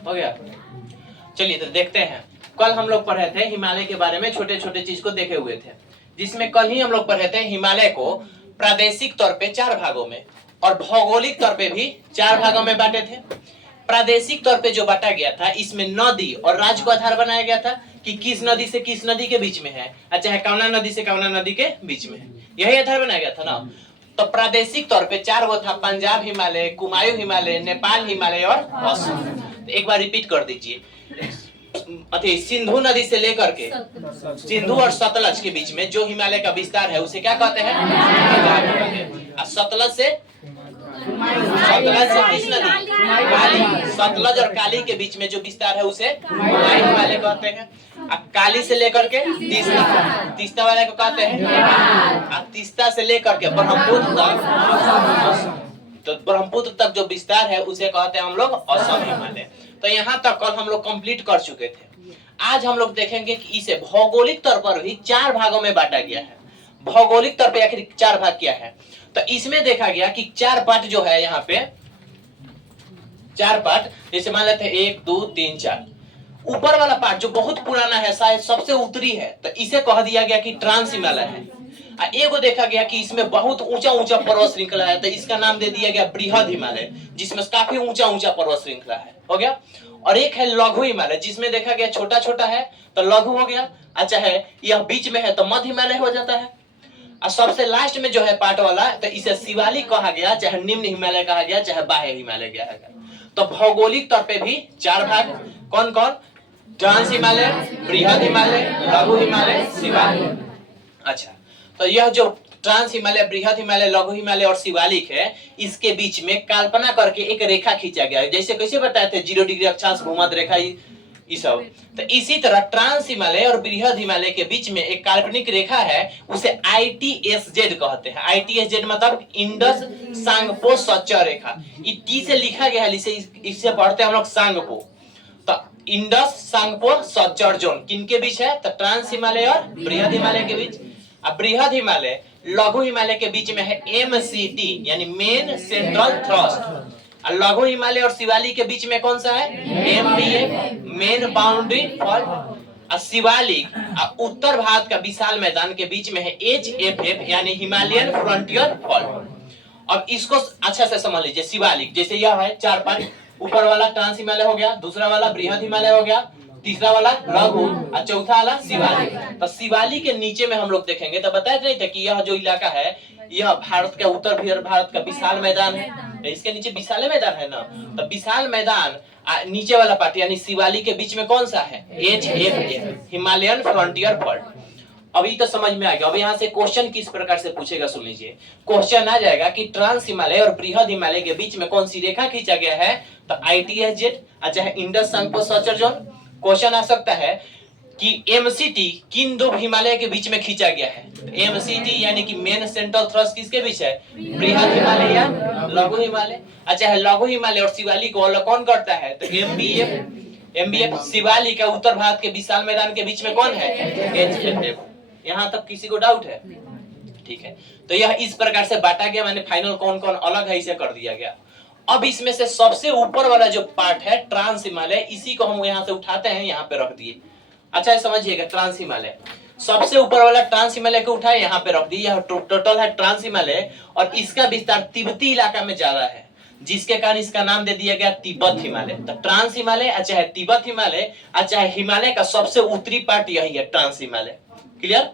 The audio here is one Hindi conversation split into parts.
हो गया। चलिए तो देखते हैं। कल हम लोग पढ़े थे हिमालय के बारे में, छोटे छोटे चीज को देखे हुए थे, जिसमें कल ही हम लोग पढ़े थे हिमालय को प्रादेशिक तौर पे 4 भागों में और भौगोलिक तौर पे भी 4 भागों में बांटे थे। प्रादेशिक तौर पे जो बांटा गया था, इसमें नदी और राज्य को आधार बनाया गया था कि किस नदी से किस नदी के बीच में है, अच्छा है कौना नदी से कौना नदी के बीच में है, यही आधार बनाया गया था ना। तो प्रादेशिक तौर पे 4 वो था, पंजाब हिमालय, कुमायूं हिमालय, नेपाल हिमालय और असम। तो एक बार रिपीट कर दीजिए। सिंधु नदी से लेकर के सिंधु और सतलज के बीच में जो हिमालय का विस्तार है उसे क्या कहते हैं? सतलज से किस नदी? काली। सतलज और काली के बीच में जो विस्तार है उसे हिमालय कहते हैं। काली से लेकर के तीस्ता वाले को कहते हैं। तीस्ता से लेकर के ब्रह्मपुत्र तक, तो ब्रह्मपुत्र तक जो विस्तार है उसे कहते हैं हम लोग असम हिमालय। तो यहाँ तक कल हम लोग कंप्लीट कर चुके थे। आज हम लोग देखेंगे कि इसे भौगोलिक तौर पर भी 4 भागों में बांटा गया है। भौगोलिक तौर पे आखिर 4 भाग क्या है? तो इसमें देखा गया कि 4 पार्ट जो है, यहाँ पे 4 पार्ट, जैसे मान लेते हैं 1 2 3 4। ऊपर वाला पार्ट जो बहुत पुराना है, शायद सबसे उत्तरी है, तो इसे कह दिया गया कि ट्रांस हिमालय है। एगो देखा गया कि इसमें बहुत ऊंचा ऊंचा पर्वत श्रृंखला है, तो इसका नाम दे दिया गया बृहद हिमालय, जिसमें काफी ऊंचा ऊंचा पर्वत श्रृंखला है। हो गया। और एक है लघु हिमालय, जिसमें देखा गया छोटा छोटा है तो लघु हो गया। अच्छा है यह बीच में है तो मध्य हिमालय हो जाता है। और सबसे लास्ट में जो है पार्ट वाला, तो इसे शिवालिक कहा गया, चाहे निम्न हिमालय कहा गया, चाहे बाह्य हिमालय कहा गया। तो भौगोलिक तौर पे भी 4 भाग, कौन कौन? ट्रांस हिमालय, बृहद हिमालय, लघु हिमालय, शिवालिक। अच्छा, तो यह जो ट्रांस हिमालय, बृहद हिमालय, लघु हिमालय और शिवालिक है, इसके बीच में कल्पना करके एक रेखा खींचा गया है। जैसे कैसे बताए थे 0 डिग्री अक्षांश भूमध्य रेखा, ये सब। तो इसी तरह ट्रांस हिमालय और बृहद हिमालय के बीच में एक काल्पनिक रेखा है, उसे ITSZ कहते हैं। ITSZ मतलब इंडस सांगपो सच्चर रेखा। ये टी से लिखा गया है, इससे पढ़ते हैं हम लोग सांगपो। तो इंडस सांगपो सच्चर जोन किनके बीच है? तो ट्रांस हिमालय और बृहद हिमालय के बीच। अब बृहद हिमालय लघु हिमालय के बीच में है MCT, यानी मेन सेंट्रल थ्रस्ट। लघु हिमालय और शिवालिक के बीच में कौन सा है? MBF, main boundary fault. Shivalik उत्तर भारत का विशाल मैदान के बीच में है HFF, यानी हिमालयन फ्रंटियर फॉल्ट। अब इसको अच्छा से समझ लीजिए। शिवालिक जैसे यह है 4 पार्ट, ऊपर वाला ट्रांस हिमालय हो गया, दूसरा वाला बृहद हिमालय हो गया, तीसरा वाला लघु और चौथा वाला शिवालिक। तो शिवालिक के नीचे में हम लोग देखेंगे तो बताया नहीं था कि यह जो इलाका है, यह भारत के उत्तर भारत का विशाल मैदान है। इसके नीचे विशाल मैदान है ना, तो विशाल मैदान नीचे वाला पार्ट यानी शिवालिक के बीच में कौन सा है? HFF, Himalayan frontier fault. अभी तो समझ में आ गया। अब यहाँ से क्वेश्चन किस प्रकार से पूछेगा सुन लीजिए। क्वेश्चन आ जाएगा कि ट्रांस हिमालय और बृहद हिमालय के बीच में कौन सी रेखा खींचा गया है? तो ITSZ, अच्छा है Indus Tsangpo suture zone. Question आ सकता है कि MCT किन 2 हिमालय के बीच में खींचा गया है? MCT यानी कि मेन सेंट्रल थ्रस्ट किसके बीच है? बृहद हिमालय या लघु हिमालय। अच्छा है लघु हिमालय और शिवालिक को अलग कौन करता है? तो MBF। शिवालिक का उत्तर भारत के विशाल मैदान के बीच में कौन है? HFF। यहाँ तक किसी को डाउट है? ठीक है, तो यह इस प्रकार से बांटा गया, मैंने फाइनल कौन कौन अलग है इसे कर दिया गया। अब इसमें से सबसे ऊपर वाला जो पार्ट है ट्रांस हिमालय, इसी को हम यहाँ से उठाते हैं, यहाँ पे रख दिए। अच्छा समझिएगा, ट्रांस हिमालय सबसे ऊपर वाला ट्रांस हिमालय को उठाए, यहाँ पे रख दिए। यह टोटल है ट्रांस हिमालय और इसका विस्तार तिब्बती इलाका में ज्यादा है, जिसके कारण इसका नाम दे दिया गया तिब्बत हिमालय। तो ट्रांस हिमालय, अच्छा है तिब्बत हिमालय, अच्छा है हिमालय का सबसे उत्तरी पार्ट यही है ट्रांस हिमालय। क्लियर?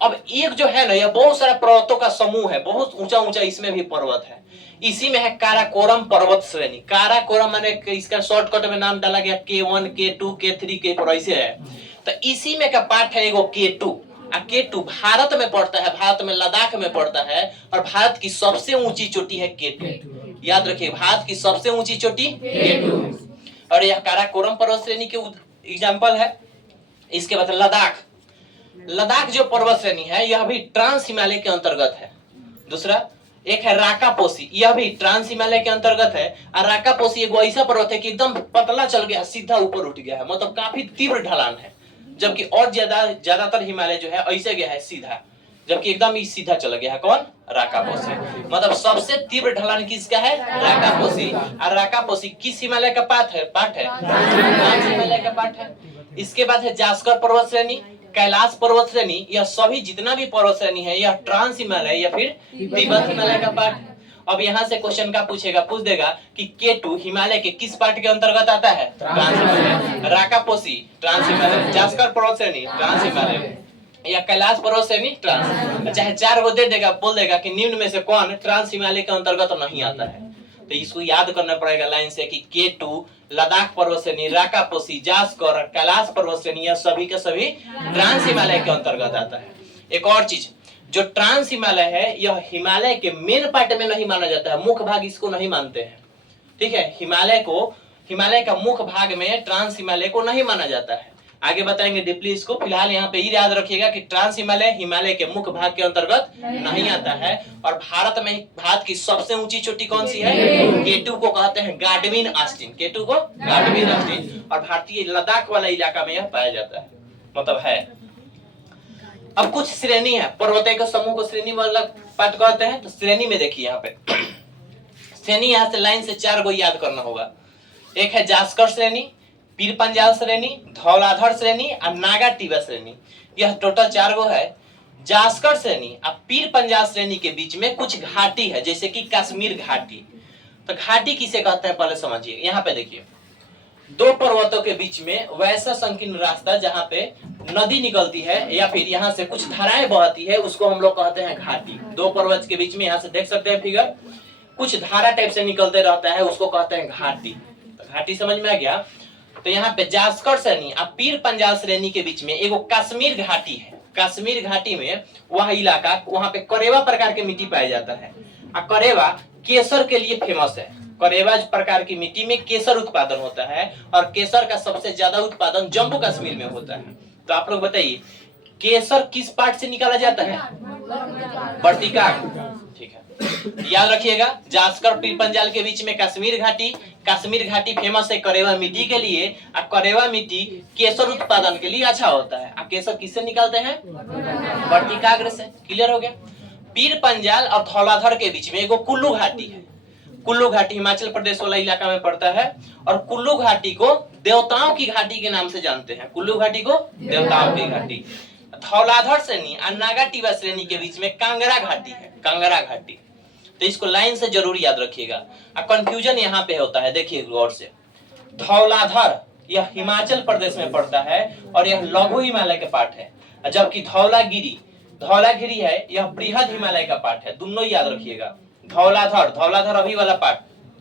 अब एक जो है ना, यह बहुत सारा पर्वतों का समूह है, बहुत ऊंचा ऊंचा इसमें भी पर्वत है। इसी में है काराकोरम पर्वत श्रेणी। काराकोरम माने इसका शॉर्टकट में नाम डाला गया K1, K2, K3, K4 ऐसे है। तो इसी में का पार्ट है एगो K2। K2 भारत में पड़ता है, भारत में लद्दाख में पड़ता है, और भारत की सबसे ऊंची चोटी है K2। याद रखिए, भारत की सबसे ऊंची चोटी K2। और यह काराकोरम पर्वत श्रेणी के एग्जाम्पल है। इसके बाद लद्दाख जो पर्वत श्रेणी है, यह भी ट्रांस हिमालय के अंतर्गत है। दूसरा एक है राकापोसी, यह भी ट्रांस हिमालय के अंतर्गत है। और राकापोसी एक ऐसा पर्वत है कि एकदम पतला चल गया, सीधा ऊपर उठ गया है, मतलब काफी तीव्र ढलान है। जबकि और ज्यादातर हिमालय जो है ऐसे गया है सीधा। जबकि एकदम ही सीधा चला गया है कौन, राकापोसी। मतलब सबसे तीव्र ढलान किसका है, राकापोसी। और राकापोसी किस हिमालय का पार्ट है, ट्रांस हिमालय का पार्ट है। इसके बाद है जास्कर पर्वत श्रेणी, कैलाश पर्वत श्रेणी। यह सभी जितना भी पर्वत श्रेणी है यह ट्रांस हिमालय या फिर तिब्बत हिमालय का पार्ट है। अब यहाँ से क्वेश्चन का पूछ देगा कि K2 हिमालय के किस पार्ट के अंतर्गत आता है, ट्रांस हिमालय। राकापोसी ट्रांस हिमालय, जास्कर पर्वत श्रेणी ट्रांस हिमालय, या कैलाश पर्वत श्रेणी ट्रांस। चाहे 4 को दे देगा, बोल देगा कि निम्न में से कौन ट्रांस हिमालय के अंतर्गत नहीं आता है। तो इसको याद करना पड़ेगा लाइन से कि K2 लद्दाख पर्वत श्रेणी, राकापोसी, जास्कर, कैलाश पर्वत श्रेणी यह सभी के सभी ट्रांस हिमालय के अंतर्गत आता है। एक और चीज, जो ट्रांस हिमालय है यह हिमालय के मेन पार्ट में नहीं माना जाता है, मुख्य भाग इसको नहीं मानते हैं। ठीक है, हिमालय का मुख्य भाग में ट्रांस हिमालय को नहीं माना जाता है। आगे बताएंगे डीपली इसको। फिलहाल यहाँ पे ही याद रखिएगा कि ट्रांस हिमालय के मुख्य भाग के अंतर्गत नहीं आता है। और भारत की सबसे ऊंची चोटी कौन सी है, K2 को कहते हैं गाडविन ऑस्टिन, K2 को गाडविन ऑस्टिन। और भारतीय लद्दाख वाला इलाका में यह पाया जाता है, मतलब है। अब कुछ श्रेणी है, पर्वतों के समूह को श्रेणी वाला पार्ट कहते हैं। तो श्रेणी में देखिए यहाँ पे श्रेणी, यहाँ से लाइन से 4 को याद करना होगा। एक है जास्कर श्रेणी, पीर पंजाल श्रेणी, धौलाधर श्रेणी और नागा टिबा श्रेणी। यह टोटल 4 गो है। जास्कर श्रेणी और पीर पंजाल श्रेणी के बीच में कुछ घाटी है, जैसे कि कश्मीर घाटी। तो घाटी किसे कहते हैं पहले समझिए। यहाँ पे देखिए 2 पर्वतों के बीच में वैसा संकीर्ण रास्ता जहाँ पे नदी निकलती है या फिर यहाँ से कुछ धाराएं बहती है, उसको हम लोग कहते हैं घाटी। 2 पर्वत के बीच में, यहाँ से देख सकते हैं फिगर, कुछ धारा टाइप से निकलते रहता है, उसको कहते हैं घाटी। तो घाटी समझ में आ गया। तो यहाँ पे जास्कर श्रेणी और पीर पंजाल श्रेणी के बीच में एगो कश्मीर घाटी है। कश्मीर घाटी में वह इलाका, वहां पे करेवा प्रकार के मिट्टी पाया जाता है। और करेवा केसर के लिए फेमस है। करेवा प्रकार की मिट्टी में केसर उत्पादन होता है और केसर का सबसे ज्यादा उत्पादन जम्मू कश्मीर में होता है। तो आप लोग बताइए केसर किस पार्ट से निकाला जाता है, वर्तिकाग। ठीक है, याद रखिएगा। जास्कर पीर पंजाल के बीच में कश्मीर घाटी फेमस है करेवा मिट्टी के लिए। और करेवा मिट्टी केसर उत्पादन के लिए अच्छा होता है। और केसर किससे निकालते हैं, वर्तिकाग्र से। क्लियर हो गया। पीर पंजाल और धौलाधर के बीच में एगो कुल्लू घाटी है। कुल्लू घाटी हिमाचल प्रदेश वाला इलाका में पड़ता है। और कुल्लू घाटी को देवताओं की घाटी के नाम से जानते हैं। कुल्लू घाटी को देवताओं की घाटी। धौलाधर श्रेणी और नागा टिबा श्रेणी के बीच में कांगड़ा घाटी है, कांगड़ा घाटी। तो इसको लाइन से जरूर याद रखिएगा। कंफ्यूजन यहाँ पे होता है, देखिए गौर से। धौलाधर यह हिमाचल प्रदेश में पड़ता है और यह लघु हिमालय के पार्ट है। जबकि धौलागिरी है, यह बृहद हिमालय का पार्ट है। दोनों याद रखिएगा। धौलाधर अभी वाला पार्ट,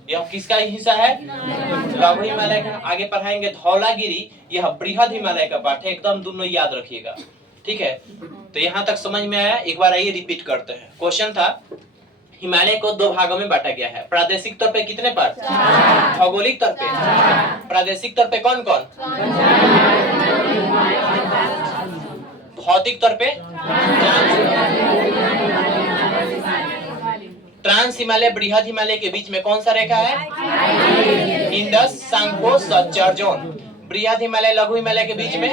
यह किसका हिस्सा है, लघु हिमालय का। आगे पढ़ाएंगे धौलागिरी, यह बृहद हिमालय का पार्ट है। एकदम दोनों याद रखिएगा। ठीक है, तो यहाँ तक समझ में आया। एक बार आइए रिपीट करते हैं। क्वेश्चन था हिमालय को 2 भागों में बांटा गया है। प्रादेशिक तौर पे कितने पार्ट, भौगोलिक तौर पे, प्रादेशिक तौर पे कौन कौन, भौतिक तौर पे ट्रांस हिमालय बृहद हिमालय के बीच में कौन सा रेखा है, इंडस सांगपो सच्चर जोन। बृहद हिमालय लघु हिमालय के बीच में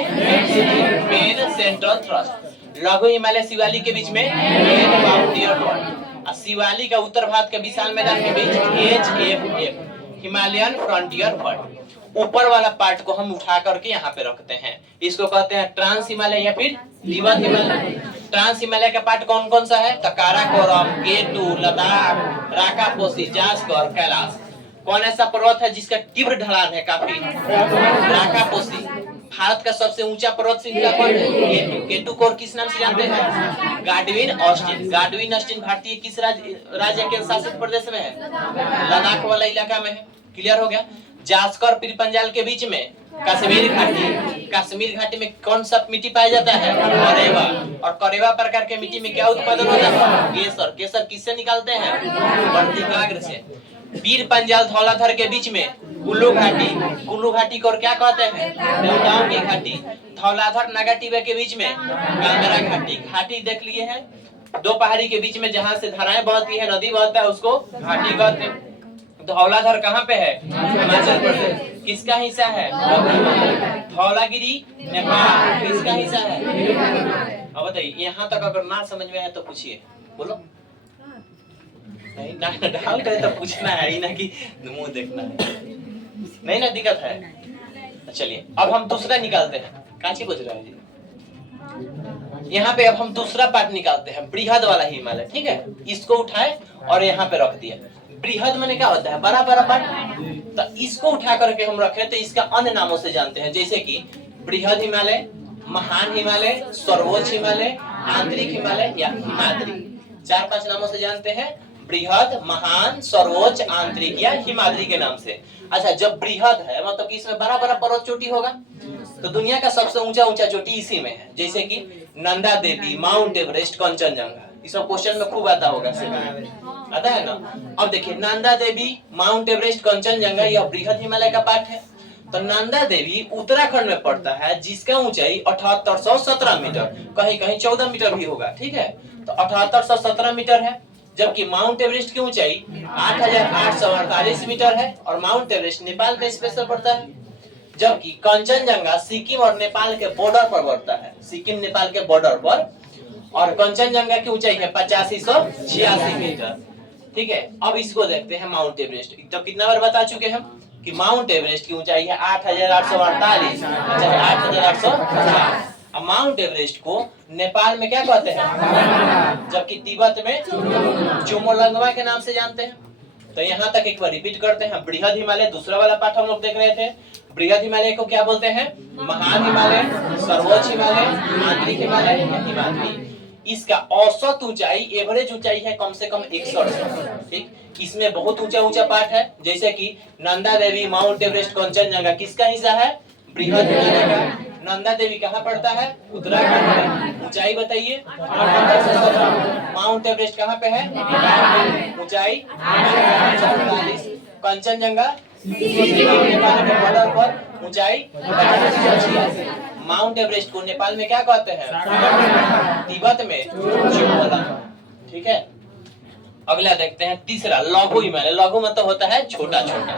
मेन सेंट्रल थ्रस्ट। लघु हिमालय शिवालिक के बीच में मेन बाउंड्रियर पॉइंट। शिवालिक का उत्तर भारत के विशाल मैदान के बीच HFF हिमालयन फ्रंटियर पॉइंट। ऊपर वाला पार्ट को हम उठा करके यहाँ पे रखते हैं, इसको कहते हैं ट्रांस हिमालय या फिर तिब्बत हिमालय। ट्रांस हिमालय का पार्ट कौन कौन सा है, काराकोरम, K2, लद्दाख, राकापोसी, जास्कर, कैलाश। कौन ऐसा पर्वत है जिसका तीव्र ढलान है काफी, राकापोसी। भारत का सबसे ऊंचा पर्वत श्रृंखला कौन है, K2 को किस नाम से जानते हैं, गाडविन ऑस्टिन। गाडविन ऑस्टिन भारतीय किस राज्य के शासित प्रदेश में है, लद्दाख वाला इलाका में है। क्लियर हो गया। जास्कर पीर पंजाल के बीच में कश्मीर घाटी। कश्मीर घाटी में कौन सा मिट्टी पाया जाता है, करेवा। और करेवा प्रकार के मिट्टी में क्या उत्पादन होता है, केसर। केसर किससे निकालते हैं, वर्तिकाग्र से। पीर पंजाल धौलाधर के बीच में कुल्लू घाटी। कुल्लू घाटी को क्या कहते हैं, देवताओं की घाटी। धौलाधर नागा टिबा के बीच में कांगड़ा घाटी। घाटी देख लिए हैं, 2 पहाड़ी के बीच में जहाँ से धाराएं बहती है, नदी बहता है, उसको घाटी कहते हैं। धौलाधर कहाँ पे है, हिमाचल प्रदेश। किसका हिस्सा है, धौलागिरी नेपाल। किसका हिस्सा है, अब बताइए यहाँ तक अगर ना समझ में आए तो पूछिए, बोलो। नहीं ना, डाउट है तो पूछना है, ही ना कि मुंह देखना है, नहीं ना दिक्कत है। चलिए अब हम दूसरा निकालते हैं। काची बज रहा है जी? यहाँ पे अब हम दूसरा पार्ट निकालते हैं, बृहद वाला हिमालय। ठीक है, इसको उठाए और यहाँ पे रख दिया। बृहद माने क्या होता है? बड़ा बड़ा पार्ट। तो इसको उठा करके हम रखें तो इसका अन्य नामों से जानते हैं, जैसे कि बृहद हिमालय, महान हिमालय, सर्वोच्च हिमालय, आंतरिक हिमालय या हिमाद्री। 4-5 नामों से जानते हैं, बृहद, महान, सर्वोच्च, आंतरिक या हिमाद्री के नाम से। अच्छा, जब बृहद है मतलब कि इसमें बड़ा बड़ा पर्वत चोटी होगा, तो दुनिया का सबसे ऊंचा ऊंचा चोटी इसी में है, जैसे कि नंदा देवी, माउंट एवरेस्ट, कंचनजंगा। इस सब क्वेश्चन में खूब आता होगा, आता है ना। अब देखिए, नंदा देवी, माउंट एवरेस्ट, कंचनजंगा यह बृहद हिमालय का पार्ट है। तो नंदा देवी उत्तराखंड में पड़ता है, जिसका ऊंचाई 7817 मीटर, कहीं कहीं 14 मीटर भी होगा। ठीक है, तो 7817 मीटर है। जबकि माउंट एवरेस्ट की ऊंचाई 8848 मीटर है, और माउंट एवरेस्ट नेपाल में स्पेशल पड़ता है। जबकि कंचनजंगा सिक्किम और नेपाल के बॉर्डर पर पड़ता है, सिक्किम नेपाल के बॉर्डर पर, और कंचनजंगा की ऊंचाई है 8586 मीटर। ठीक है, अब इसको देखते हैं माउंट एवरेस्ट। तो कितना बार बता चुके हम कि माउंट एवरेस्ट की ऊंचाई है 8848, 8850। अब माउंट एवरेस्ट को नेपाल में क्या कहते हैं, जबकि तिब्बत में चोमोलंगमा के नाम से जानते हैं। तो यहाँ तक एक बार रिपीट करते हैं। बृहद हिमालय दूसरा वाला पार्ट हम लोग देख रहे थे। बृहद हिमालय को क्या बोलते हैं? महान हिमालय, सर्वोच्च हिमालय, आंतरिक हिमालय या हिमाद्री। इसका औसत ऊंचाई, एवरेज ऊंचाई है कम से कम 168। ठीक, इसमें बहुत ऊंचा ऊंचा पार्ट है, जैसे कि नंदा देवी, माउंट एवरेस्ट, कंचनजंगा किसका हिस्सा है? बृहद हिमालय का। नंदा देवी कहाँ पड़ता है? उत्तराखंड में। ऊंचाई बताइए? माउंट एवरेस्ट कहाँ पे है? ऊंचाई 48। कंचनजंगा नेपाल के बॉर्डर पर, ऊंचाई 85। माउंट एवरेस्ट को नेपाल में क्या कहते हैं? तिब्बत में चोमोलंगमा। ठीक है, अगला देखते हैं तीसरा, लघु हिमालय। लघु मतलब होता है छोटा छोटा।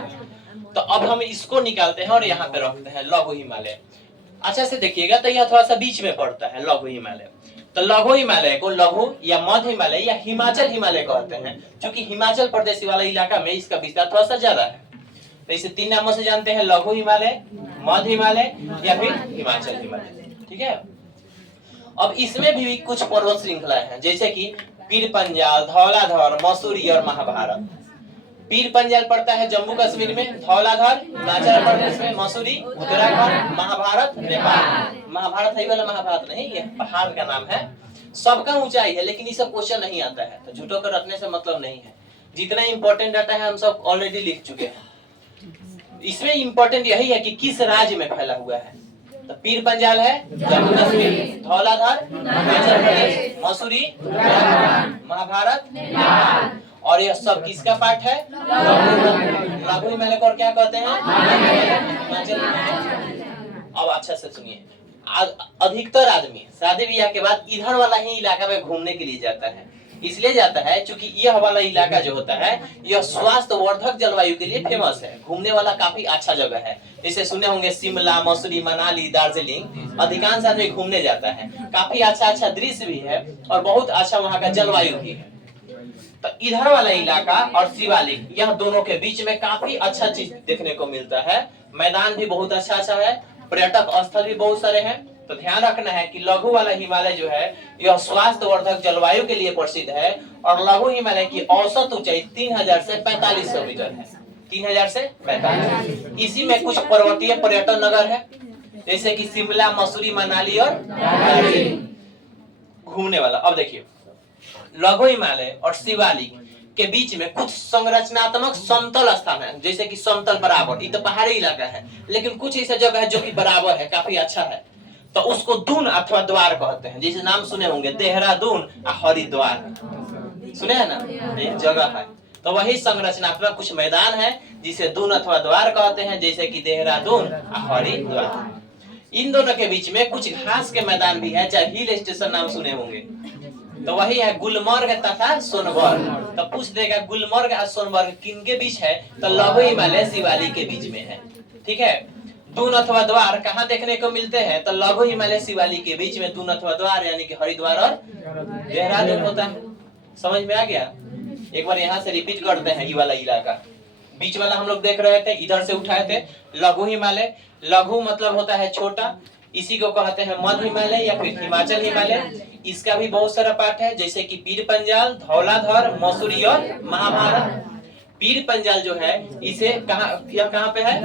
तो अब हम इसको निकालते हैं और यहाँ पे रखते हैं लघु हिमालय। अच्छा से देखिएगा, तो यह थोड़ा सा बीच में पड़ता है लघु हिमालय। तो लघु हिमालय को लघु या मध्य हिमालय या हिमाचल हिमालय कहते हैं, क्योंकि हिमाचल प्रदेश वाला इलाका में इसका विस्तार थोड़ा सा ज्यादा है। तो इसे 3 नामों से जानते हैं, लघु हिमालय, मध्य हिमालय या फिर हिमाचल हिमालय। ठीक है, अब इसमें भी कुछ पर्वत श्रृंखलाएं हैं, जैसे कि पीर पंजाल, धौलाधर, मसूरी और महाभारत। पीर पंजाल पड़ता है जम्मू कश्मीर में, धौलाधर हिमाचल प्रदेश में, मसूरी उत्तराखंड, महाभारत नेपाल। महाभारत है वाला महाभारत नहीं, ये पहाड़ का नाम है। सबका ऊंचाई है, लेकिन ये सब क्वेश्चन नहीं आता है, तो झूठों को रखने से मतलब नहीं है। जितना इंपॉर्टेंट डाटा है हम सब ऑलरेडी लिख चुके हैं। इसमें इंपॉर्टेंट यही है कि किस राज्य में फैला हुआ है। तो पीर पंजाल है जम्मू कश्मीर, धौलाधर हिमाचल प्रदेश, मसूरी महाभारत, और यह सब किसका पार्ट है? लघु हिमालय को और क्या कहते हैं? हिमाचल। अब अच्छा से सुनिए, अधिकतर आदमी शादी ब्याह के बाद इधर वाला ही इलाका में घूमने के लिए जाता है। इसलिए जाता है क्योंकि यह वाला इलाका जो होता है यह स्वास्थ्य वर्धक जलवायु के लिए फेमस है, घूमने वाला काफी अच्छा जगह है। जैसे सुने होंगे शिमला, मसूरी, मनाली, दार्जिलिंग, अधिकांश आदमी घूमने जाता है। काफी अच्छा अच्छा दृश्य भी है और बहुत अच्छा वहाँ का जलवायु भी है। तो इधर वाला इलाका और शिवालिक, यह दोनों के बीच में काफी अच्छा चीज देखने को मिलता है। मैदान भी बहुत अच्छा अच्छा है, पर्यटक स्थल भी बहुत सारे हैं। तो ध्यान रखना है कि लघु वाला हिमालय जो है यह स्वास्थ्य वर्धक जलवायु के लिए प्रसिद्ध है, और लघु हिमालय की औसत ऊंचाई 3000 से 4500 मीटर है। 3000 से 45। इसी में कुछ पर्वतीय पर्यटन नगर है, जैसे कि शिमला, मसूरी, मनाली और घूमने वाला। अब देखिए, लघु हिमालय और शिवालिक के बीच में कुछ संरचनात्मक समतल स्थान है, जैसे कि समतल बराबर। ये तो पहाड़ी इलाका है, लेकिन कुछ ऐसा जगह है जो कि बराबर है, काफी अच्छा है, तो उसको दून अथवा द्वार कहते हैं। जैसे नाम सुने होंगे देहरादून और हरिद्वार, सुने हैं ना, एक जगह है। तो वही संरचनात्मक कुछ मैदान है जिसे दून अथवा द्वार कहते हैं, जैसे कि देहरादून और हरिद्वार। इन दोनों के बीच में कुछ घास के मैदान भी है, चाहे हिल स्टेशन नाम सुने होंगे, तो वही है गुलमर्ग तथा सोनबर्ग। तो पूछ देगा गुलमर्ग और सोनबर्ग किन के बीच है? तो लघु हिमालय शिवालिक के बीच में है। ठीक है, दून अथवा द्वार कहाँ देखने को मिलते हैं? तो लघु हिमालय शिवालिक के बीच में दून अथवा द्वार यानी कि हरिद्वार और देहरादून होता है। समझ में आ गया? एक बार यहाँ से रिपीट करते हैं। ये वाला इलाका बीच वाला हम लोग देख रहे थे, इधर से उठाए थे लघु हिमालय। लघु मतलब होता है छोटा, इसी को कहते हैं मध्य हिमालय या फिर हिमाचल हिमालय। इसका भी बहुत सारा पार्ट है, जैसे कि पीर पंजाल, धौलाधर, मसूरी और महाभारत। पीर पंजाल जो है इसे कहाँ पे है?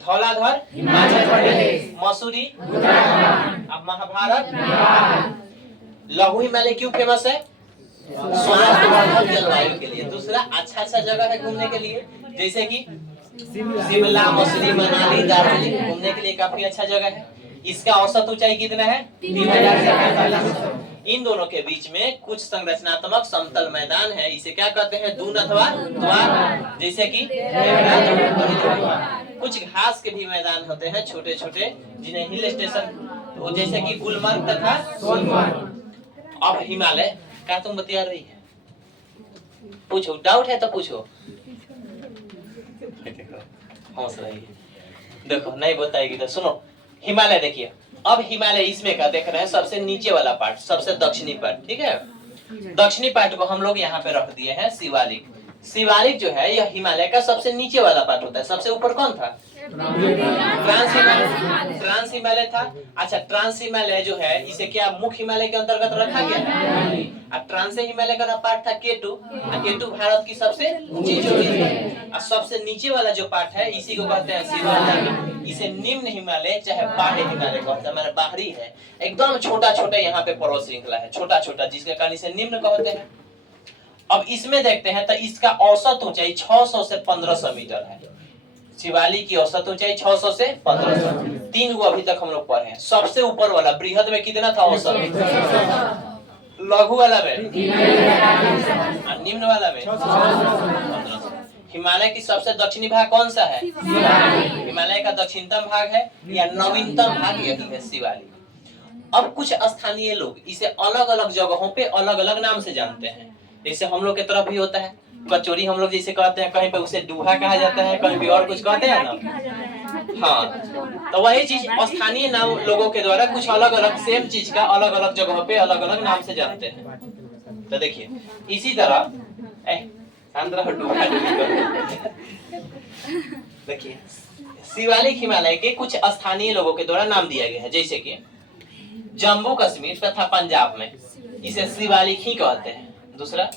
धौलाधर हिमाचल प्रदेश, मसूरी अब महाभारत। लघु हिमालय क्यों फेमस है? स्वास्थ्यवर्धक जलवायु के लिए। दूसरा अच्छा जगह है घूमने के लिए, जैसे कि शिमला, मसूरी, मनाली, दार्जिलिंग घूमने के लिए काफी अच्छा जगह है। इसका औसत ऊंचाई कितना है? 3000 से 4500। इन दोनों के बीच में कुछ संरचनात्मक समतल मैदान है, इसे क्या कहते हैं? दून अथवा द्वार। जैसे कि कुछ घास के भी मैदान होते हैं छोटे छोटे, जिन्हें हिल स्टेशन, तो जैसे कि गुलमर्ग तथा सोनमर्ग। अब हिमालय क्या तुम बता रही है? पूछो, डाउट है तो पूछो। हंस रही है, देखो नहीं बताएगी तो सुनो। हिमालय देखिए, अब हिमालय इसमें का देख रहे हैं सबसे नीचे वाला पार्ट, सबसे दक्षिणी पार्ट, ठीक है। दक्षिणी पार्ट को हम लोग यहाँ पे रख दिए हैं शिवालिक। शिवालिक जो है यह हिमालय का सबसे नीचे वाला पार्ट होता है। सबसे ऊपर कौन था? ट्रांस हिमालय था। अच्छा, ट्रांस हिमालय जो है इसे क्या मुख्य हिमालय के अंतर्गत रखा गया है? अब ट्रांस हिमालय का पार्ट था केटू। केटू भारत की सबसे ऊंची चोटी है। और सबसे नीचे वाला जो पार्ट है इसी को कहते हैं शिवालिक। इसे निम्न हिमालय चाहे बाह्य हिमालय कहते हैं, हमारे बाहरी है, एकदम छोटा छोटा यहाँ पे पर्वत श्रृंखला है, छोटा छोटा, जिसके कारण इसे निम्न कहते हैं। अब इसमें देखते हैं तो इसका औसत ऊंचाई 600 से 1500 मीटर है। शिवालिक की औसत ऊंचाई 600 से 1500। 3 गो अभी तक हम लोग पढ़े हैं। सबसे ऊपर वाला बृहद में कितना था औसत? लघु वाला में और निम्न वाला में 1500। हिमालय की सबसे दक्षिणी भाग कौन सा है? हिमालय का दक्षिणतम भाग है या नवीनतम भाग यही है शिवालिक। अब कुछ स्थानीय लोग इसे अलग अलग जगहों पे अलग अलग नाम से जानते हैं। जैसे हम लोग की तरफ भी होता है कचौरी, हम लोग जैसे कहते हैं, कहीं पे उसे डूहा कहा जाता है, कहीं भी और कुछ कहते हैं ना। हाँ, तो वही चीज स्थानीय नाम लोगों के द्वारा कुछ अलग अलग सेम चीज का अलग अलग जगहों पे अलग अलग नाम से जानते हैं। तो देखिए इसी तरह देखिए शिवालिक हिमालय के कुछ स्थानीय लोगों के द्वारा नाम दिया गया है। जैसे कि जम्मू कश्मीर तथा पंजाब में इसे शिवालिक ही कहते हैं। दूसरा,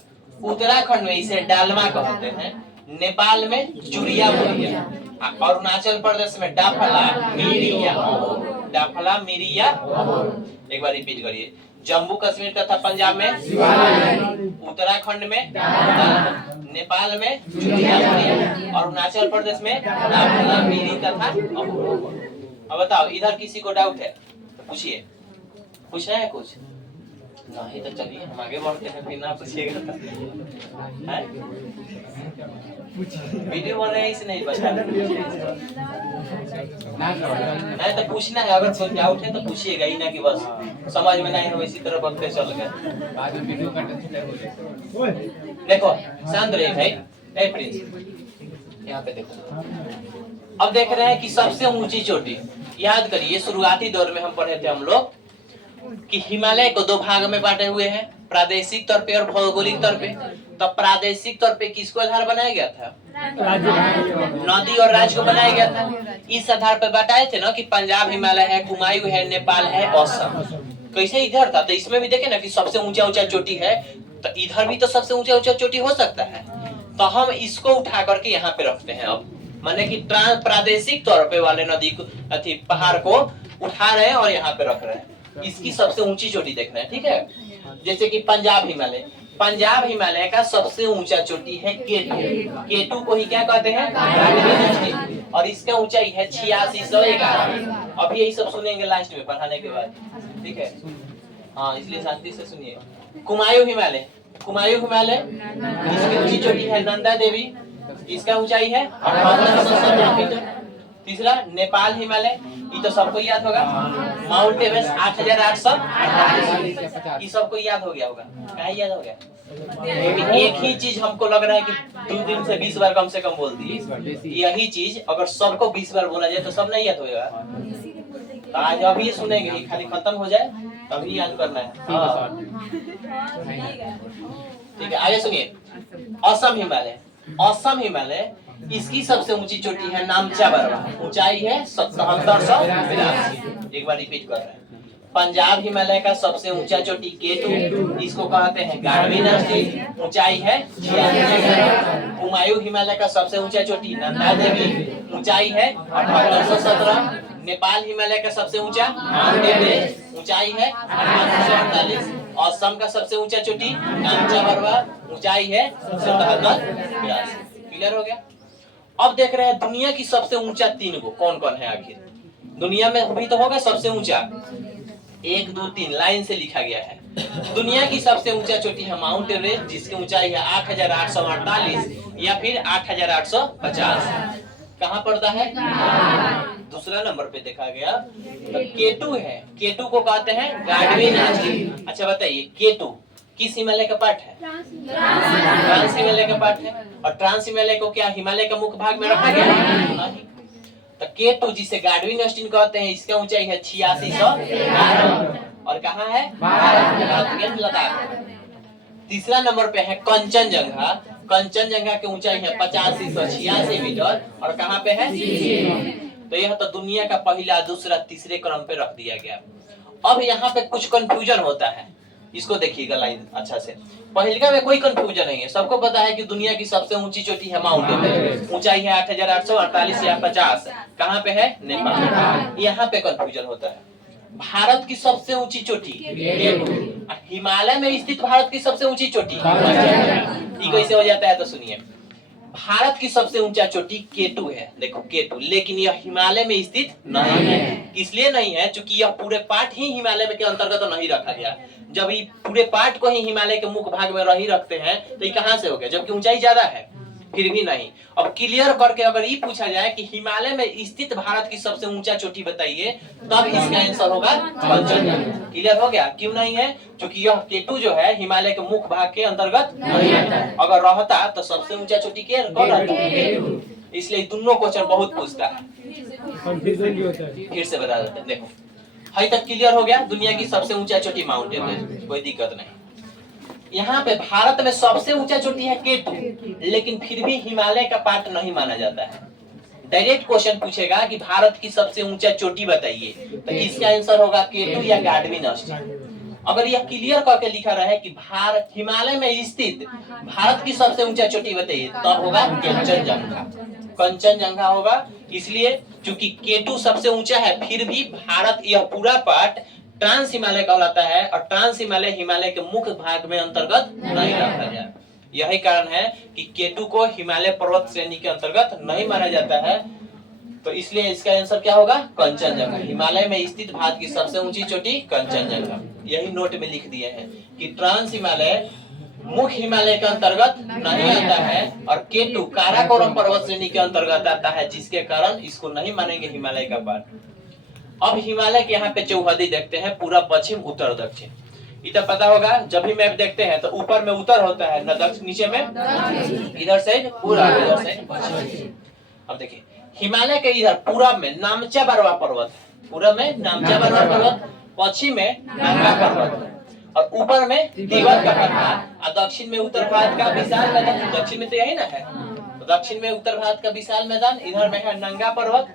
उत्तराखंड में इसे डालमा कहते हैं। नेपाल में चुरिया मुरिया, अरुणाचल प्रदेश में डाफला मिरिया। डाफला मिरिया, एक बार रिपीट करिए। जम्मू कश्मीर तथा पंजाब में, उत्तराखंड में, नेपाल में चुरिया मुरिया, अरुणाचल प्रदेश में डाफला मिरी तथा। अब बताओ, इधर किसी को डाउट है तो पूछिए। पूछना है कुछ? नहीं तो चलिए हम आगे बढ़ते हैं, फिर ना पूछिएगा वीडियो बन रहा है, इसे नहीं बता नहीं तो पूछना है। अगर कोई डाउट है तो पूछिएगा ही ना कि बस समझ में नहीं हो इसी तरह बकते चल गए। देखो शांत रहिए भाई। ए प्रिंस, यहाँ पे देखो। अब देख रहे हैं कि सबसे ऊंची चोटी, याद करिए शुरुआती दौर में हम पढ़े थे हम लोग कि हिमालय को 2 भाग में बांटे हुए हैं, प्रादेशिक तौर पे और भौगोलिक तौर पे। तो प्रादेशिक तौर पे किसको आधार बनाया गया था? नदी और राज्य को बनाया गया था। इस आधार पर बताए थे ना कि पंजाब हिमालय है, कुमायूं है, नेपाल है, असम। कैसे इधर था? तो इसमें भी देखे ना कि सबसे ऊंचा ऊंचा चोटी है, तो इधर भी तो सबसे ऊंचा ऊंचा चोटी हो सकता है। तो हम इसको उठा करके यहाँ पे रखते हैं। अब माने कि प्रादेशिक तौर पे वाले नदी को अथी पहाड़ को उठा रहे हैं और यहाँ पे रख रहे हैं। इसकी सबसे ऊंची चोटी देखना है, ठीक है। जैसे कि पंजाब हिमालय, पंजाब हिमालय का सबसे ऊंचा चोटी है केटू। केटू को ही क्या कहते हैं? और इसका ऊंचाई है 8611। अभी यही सब सुनेंगे लास्ट में पढ़ाने के बाद, ठीक है। हाँ, इसलिए शांति से सुनिए। कुमायूं हिमालय, कुमायूं हिमालय इसकी ऊंची चोटी है नंदा देवी। इसका ऊंचाई है 1817 मीटर। तीसरा नेपाल हिमालय, ये तो सबको याद होगा। माउंट एवरेस्ट 8848, ये सबको याद हो गया होगा। क्या याद हो गया? एक ही चीज हमको लग रहा है कि 2 दिन से 20 बार कम से कम बोल दिए। यही चीज अगर सबको 20 बार बोला जाए तो सब नहीं याद होगा। तो आज अभी सुनेंगे, ये खाली खत्म हो जाए तभी याद करना है। ठीक है, आगे सुनिए। असम हिमालय, असम हिमालय इसकी सबसे ऊंची चोटी है नामचा बरवा, ऊंचाई है 7783। एक बार रिपीट कर रहे हैं। पंजाब हिमालय का सबसे ऊंचा चोटी केटू, इसको कहते हैं गाढ़वी नस्ती, ऊंचाई है 86। हुमायूं हिमालय का सबसे ऊंचा चोटी नंदा देवी, ऊंचाई है 7817। नेपाल हिमालय का सबसे ऊंचा माउंट एवरेस्ट, ऊंचाई है 848। असम का सबसे ऊंचा चोटी नामचा बरवा, ऊंचाई है 7782। क्लियर हो गया? अब देख रहे हैं दुनिया की सबसे ऊंचा 3 गो कौन कौन है आखिर। दुनिया में भी तो होगा सबसे ऊंचा, 1 2 3 लाइन से लिखा गया है। दुनिया की सबसे ऊंचा चोटी है माउंट एवरेस्ट, जिसकी ऊंचाई है 8848 या फिर 8850। कहाँ पड़ता है? दूसरा नंबर पे देखा गया। तो केटू है, केटू को कहते हैं गाढ़वी नस्ती। अच्छा बताइए, केटू किस हिमालय का पार्ट है? ट्रांस हिमालय का पार्ट है। और ट्रांस हिमालय को क्या हिमालय का मुख्य भाग में रखा गया? नहीं। तो केटू जिसे गाढ़वी नस्टी कहते हैं, इसका ऊंचाई है 8611 और कहाँ है? भारत के लद्दाख। तीसरा नंबर पे है कंचनजंगा, कंचनजंगा की ऊंचाई है 8586 मीटर और कहाँ पे है? तो यह तो दुनिया का पहला, दूसरा, तीसरे क्रम पे रख दिया गया। अब यहाँ पे कुछ कंफ्यूजन होता है, इसको देखिएगा लाइन अच्छा से। पहलका में कोई कंफ्यूजन नहीं है, सबको पता है कि दुनिया की सबसे ऊंची चोटी है माउंट एवरेस्ट, ऊंचाई है 8848 या 50। कहाँ पे है? नेपाल। यहाँ पे कंफ्यूजन होता है। भारत की सबसे ऊंची चोटी हिमालय में स्थित भारत की सबसे ऊंची चोटी ये कैसे हो जाता है? तो सुनिए, भारत की सबसे ऊंचा चोटी केटू है, देखो केटू, लेकिन यह हिमालय में स्थित नहीं है। इसलिए नहीं है क्योंकि यह पूरे पार्ट ही हिमालय के अंतर्गत तो नहीं रखा गया। जब ये पूरे पार्ट को ही हिमालय के मुख्य भाग में रही रखते हैं तो ये कहां से हो गया, जबकि ऊंचाई ज्यादा है? फिर भी नहीं। अब क्लियर करके अगर ये पूछा जाए कि हिमालय में स्थित भारत की सबसे ऊंचा चोटी बताइए, तब इसका आंसर होगा कंचनजंगा। क्लियर हो गया? क्यों नहीं है? क्योंकि यह केटू जो है हिमालय के मुख्य भाग के अंतर्गत नहीं आता है। अगर रहता तो सबसे ऊंचा चोटी कौन रहता? इसलिए दोनों क्वेश्चन बहुत पूछता है, फिर से बता देते हैं। देखो अभी तक क्लियर हो गया? दुनिया की सबसे ऊंचा चोटी माउंट एवरेस्ट, कोई दिक्कत नहीं। यहाँ पे भारत में सबसे ऊंचा चोटी है केटू, लेकिन फिर भी हिमालय का पार्ट नहीं माना जाता है। डायरेक्ट क्वेश्चन पूछेगा कि भारत की सबसे ऊंचा चोटी बताइए, तो इसका आंसर होगा केटू या गाढ़वी नस्टी। अगर यह क्लियर करके लिखा रहे कि भारत हिमालय में स्थित भारत की सबसे ऊंचा चोटी बताइए, तब होगा कंचनजंगा। कंचनजंगा होगा इसलिए क्योंकि केटू सबसे ऊंचा है, फिर भी भारत यह पूरा पार्ट ट्रांस हिमालय कहलाता है और ट्रांस हिमालय हिमालय के मुख्य भाग में अंतर्गत नहीं रखा गया। यही कारण है कि केटू को हिमालय पर्वत श्रेणी के अंतर्गत नहीं माना जाता है। तो इसलिए इसका आंसर क्या होगा? कंचनजंगा। हिमालय में स्थित भारत की सबसे ऊंची चोटी कंचनजंगा। यही नोट में लिख दिए हैं कि ट्रांस हिमालय मुख्य हिमालय के अंतर्गत नहीं आता है और केटू काराकोरम पर्वत श्रेणी के अंतर्गत आता है, जिसके कारण इसको नहीं मानेंगे हिमालय का पार्ट। अब हिमालय के यहाँ पे चौहदी देखते हैं, पूरा पश्चिम उत्तर दक्षिण। इतना पता होगा, जब भी मैप देखते हैं तो ऊपर में उत्तर होता है न दक्षिण, नीचे में इधर साइड पूरा, इधर साइड पश्चिम। अब देखिए हिमालय के इधर पूरब में नामचा बरवा पर्वत है, पूरब में नामचा बरवा पर्वत, पश्चिम में नंगा पर्वत और ऊपर में तिब्बत का पठार और दक्षिण में उत्तर भारत का विशाल मैदान। दक्षिण में तो यही ना है, तो दक्षिण में उत्तर भारत का विशाल मैदान, इधर में है नंगा पर्वत।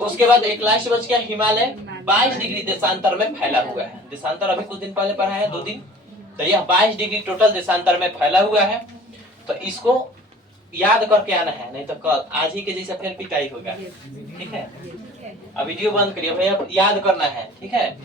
उसके बाद एक लास्ट बच गया हिमालय 22 डिग्री देशांतर में फैला हुआ है। देशांतर अभी कुछ दिन पहले पढ़ा है, 2 दिन। तो यह 22 डिग्री टोटल देशांतर में फैला हुआ है। तो इसको याद करके आना है, नहीं तो कल आज ही के जैसा फिर पिटाई होगा। ठीक है, अब वीडियो बंद करिए भैया, याद करना है। ठीक है।